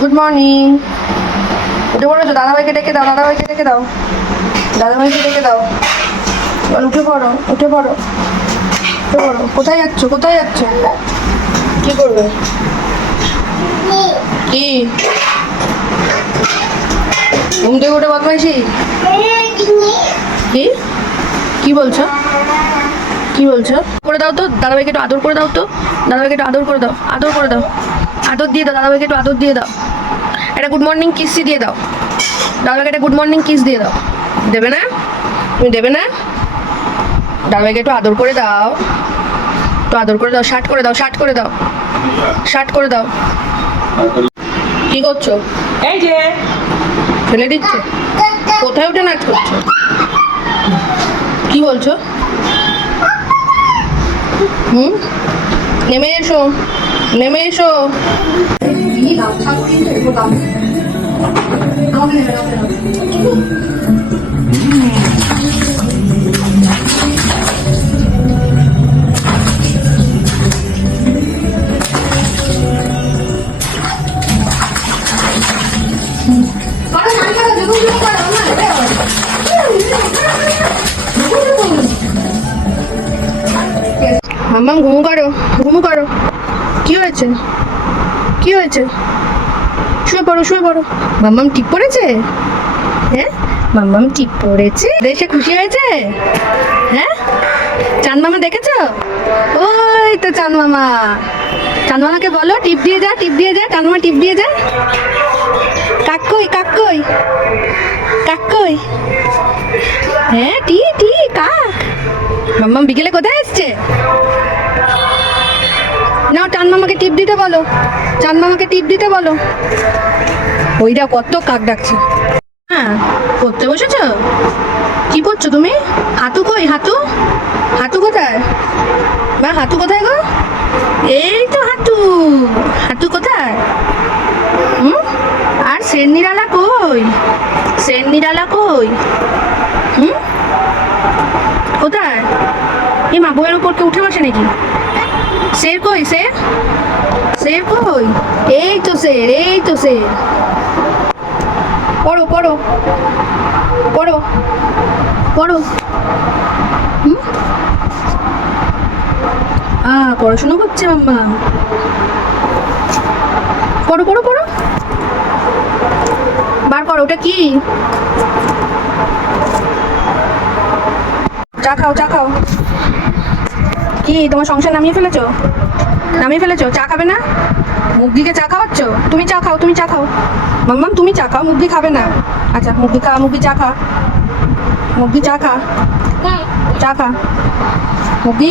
Good morning. উঠে পড়েছো? দাদাভাইকে ডেকে দাও, দাদাভাইকে ডেকে দাও, দাদাভাইকে ডেকে দাও। উঠে পড়ো, উঠে পড়ো, উঠে পড়ো। কোথায় যাচ্ছ? কোথায় যাচ্ছ? কি করবে? কি ঘুম থেকে উঠে বদমাইশি? কি কি বলছো? কি বলছো? করে দাও তো, দাদাভাইকে একটু আদর করে দাও তো, দাদাভাইকে একটু আদর করে দাও, আদর করে দাও, আদর দিয়ে দাও, দাদাভাইকে একটু আদর দিয়ে দাও। একটা গুড মর্নিং কিস দিয়ে দাও, দাদাভাইকে একটা গুড মর্নিং কিস দিয়ে দাও। দেবে না? তুমি দেবে না? দাদাভাইকে একটু আদর করে দাও, একটু আদর করে দাও, শার্ট করে দাও, শার্ট করে দাও, শার্ট করে দাও। কি করছো? এই যে ফেলে দিচ্ছে? কোথায় উঠে নাচ করছো? কি বলছো? নেমে এসো, নেমে এসো। মাম্মাম ঘুমু করো, ঘুমু করো। কি হয়েছে? কি হয়েছে? শুয়ে পড়ো, শুয়ে পড়ো। মাম্মাম টিপ পড়েছে? হ্যাঁ, মাম্মাম টিপ পড়েছে। দেখে খুশি হয়েছে? হ্যাঁ, চাঁদ মামা দেখেছো? ওই তো চাঁদ মামা। চাঁদ মামাকে বলো টিপ দিয়ে যা, টিপ দিয়ে যা। চাঁদ মামা টিপ দিয়ে যা। কাকই, কাকই, কাকই। হ্যাঁ, টি টি কাক। মাম্মাম বিকেলে কোথায় এসছে? না, চাঁদ মামাকে টিপ দিতে বলো, চাঁদ মামাকে টিপ দিতে বলো। ওইটা কত কাক ডাকছে। হ্যাঁ, পড়তে বসেছো? কি পড়ছো তুমি? হাতু কই? হাতু, হাতু কোথায়? বা হাতু কোথায় গো? এই তো হাতু, হাতু কোথায়? আর সেন নিরালা কই? সেন নিরালা কই? কোথায়? এই মা বইয়ের উপর কে উঠে বসে নাকি? শের কই? শের, শের কই? এই তো শের, এই তো শের। পড়ো, পড়ো, পড়ো, পড়ো। পড়াশোনা করছে মাম্মা। পড়ো, পড়ো, পড়ো। বার করো, ওটা কি? চা খাও, চা খাও। কি তোমার সংসার নামিয়ে ফেলেছো? নামিয়ে ফেলেছো? চা খাবে না? মুগদিকে চা খাওয়াচ্ছ? তুমি চা খাও, তুমি চা খাও। মাম্মাম তুমি চা খাও, মুগদি খাবে না। আচ্ছা, মুগদি খা, মুগদি চা খা, মুগদি চা খা, চা খা মুগদি।